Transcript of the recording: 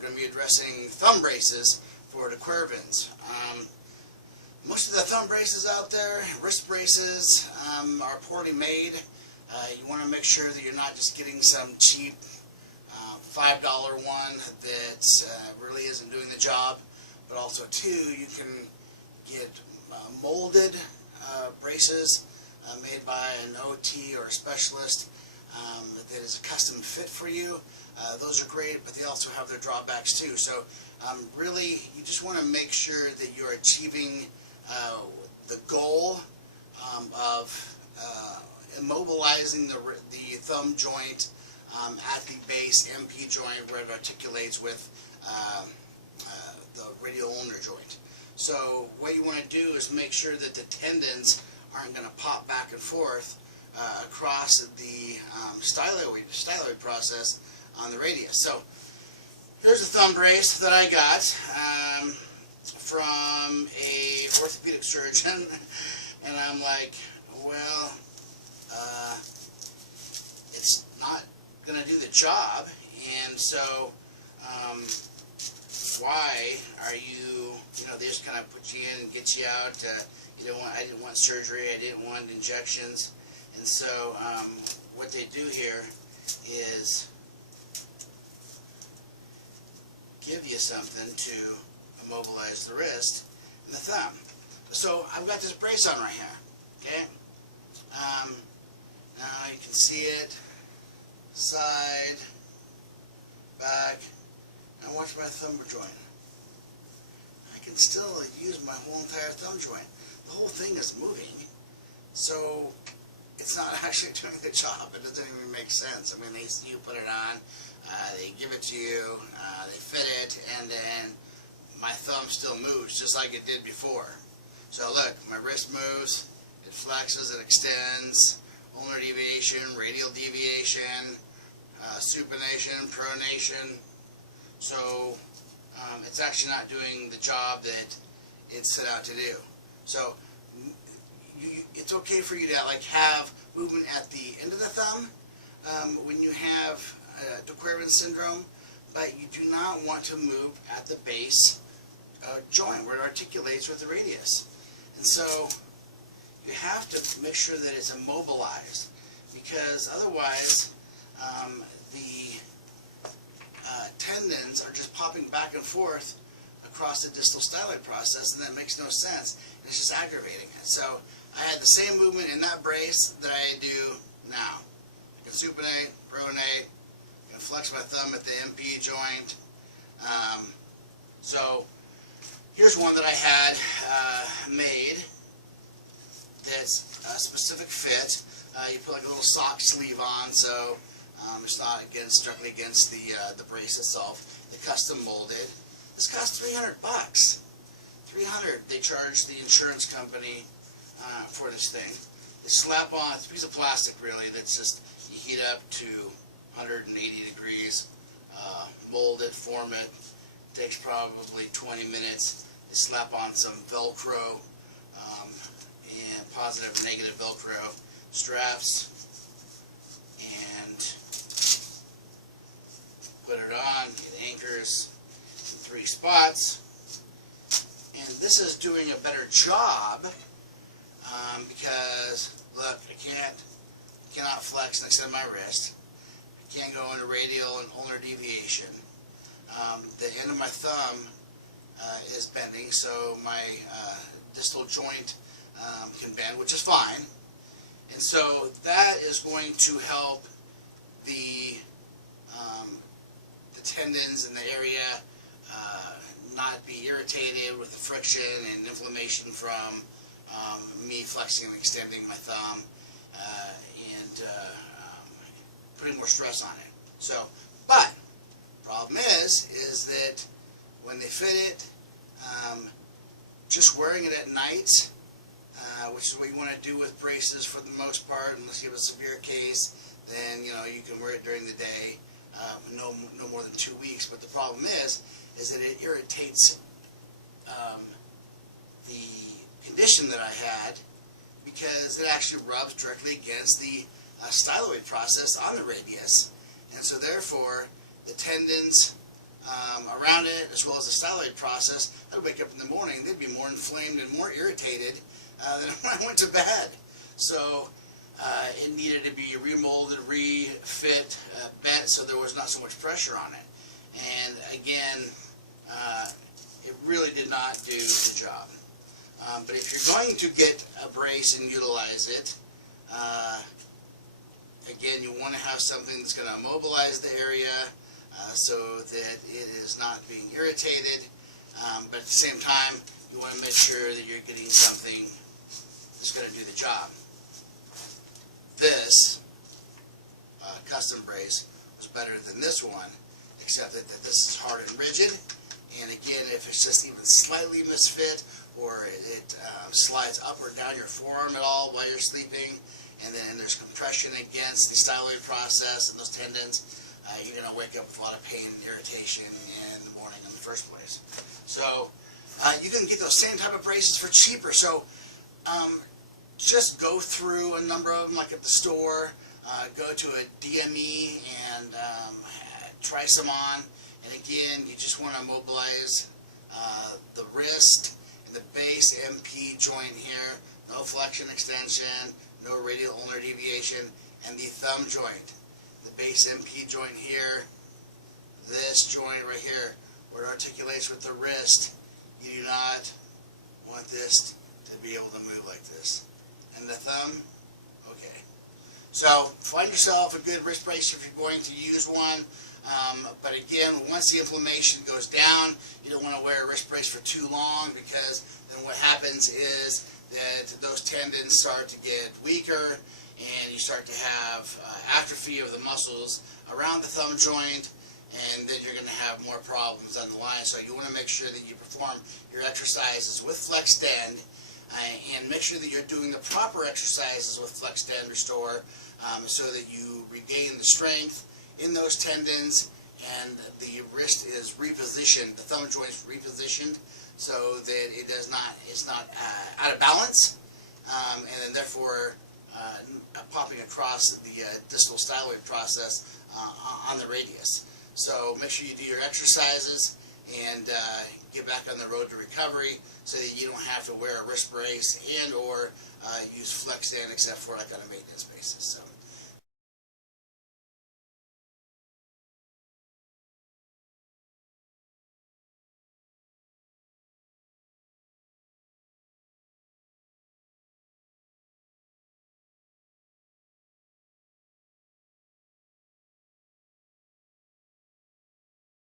we're going to be addressing thumb braces for DeQuervain's. Most of the thumb braces out there, wrist braces, are poorly made. You want to make sure that you're not just getting some cheap $5 one that really isn't doing the job, but also too, you can get molded braces made by an OT or a specialist that is a custom fit for you. Those are great, but they also have their drawbacks too. So really, you just want to make sure that you're achieving the goal of immobilizing the thumb joint at the base MP joint where it articulates with the radioulnar joint. So what you want to do is make sure that the tendons aren't going to pop back and forth across the styloid process on the radius. So here's a thumb brace that I got from a orthopedic surgeon, and I'm like, well, it's not going to do the job, and so why are you, they just kind of put you in and get you out. I didn't want surgery, I didn't want injections, and so what they do here is give you something to immobilize the wrist and the thumb. So I've got this brace on right here, okay? Now you can see it, side, back. Now watch my thumb joint. I can still use my whole entire thumb joint. The whole thing is moving, so it's not actually doing the job. It doesn't even make sense. I mean, you put it on, they give it to you, they fit it, and then my thumb still moves just like it did before. So look, my wrist moves, it flexes, it extends, ulnar deviation, radial deviation, supination, pronation. So it's actually not doing the job that it's set out to do. So it's okay for you to have movement at the end of the thumb when you have DeQuervain's syndrome, but you do not want to move at the base joint where it articulates with the radius. And so you have to make sure that it's immobilized, because otherwise the tendons are just popping back and forth across the distal styloid process, and that makes no sense. It's just aggravating it. So I had the same movement in that brace that I do now. I can supinate, pronate, I can flex my thumb at the MP joint. So here's one that I had made that's a specific fit. You put like a little sock sleeve on, so it's not directly against the brace itself. They custom molded. This cost $300. $300. They charge the insurance company for this thing. They slap on, it's a piece of plastic really, that's just, you heat up to 180 degrees, mold it, form it. Takes probably 20 minutes. They slap on some Velcro, and positive and negative Velcro straps, and put it on. It anchors in 3 spots. And this is doing a better job because, look, I cannot flex and extend my wrist. I can't go into radial and ulnar deviation. The end of my thumb is bending, so my distal joint can bend, which is fine. And so that is going to help the tendons in the area not be irritated with the friction and inflammation from me flexing and extending my thumb and putting more stress on it. So, but problem is that when they fit it, just wearing it at night, which is what you want to do with braces for the most part, unless you have a severe case, then you can wear it during the day, no more than 2 weeks. But the problem is that it irritates the condition that I had, because it actually rubs directly against the styloid process on the radius, and so therefore the tendons around it, as well as the styloid process, I'd wake up in the morning, they'd be more inflamed and more irritated than when I went to bed. So it needed to be remolded, refit, bent, so there was not so much pressure on it. And again, it really did not do the job. But if you're going to get a brace and utilize it, again, you want to have something that's going to immobilize the area so that it is not being irritated, but at the same time, you want to make sure that you're getting something that's going to do the job. This custom brace was better than this one, except that this is hard and rigid, and again, if it's just even slightly misfit, or it slides up or down your forearm at all while you're sleeping, and then there's compression against the styloid process and those tendons, you're going to wake up with a lot of pain and irritation in the morning in the first place. So you can get those same type of braces for cheaper. So just go through a number of them, like at the store, go to a DME and try some on. And again, you just want to immobilize the wrist and the base MP joint here, no flexion extension, no radial ulnar deviation, and the thumb joint. The base MP joint here, this joint right here, where it articulates with the wrist, you do not want this to be able to move like this. And the thumb, okay. So find yourself a good wrist brace if you're going to use one. But again, once the inflammation goes down, you don't want to wear a wrist brace for too long, because then what happens is that those tendons start to get weaker and you start to have atrophy of the muscles around the thumb joint, and then you're going to have more problems on the line. So you want to make sure that you perform your exercises with Flextend, and make sure that you're doing the proper exercises with Flextend-Restore so that you regain the strength in those tendons, and the wrist is repositioned, the thumb joint is repositioned so that it's not out of balance, and then therefore popping across the distal styloid process on the radius. So make sure you do your exercises and get back on the road to recovery so that you don't have to wear a wrist brace and or use Flextend except for like on a maintenance basis. So.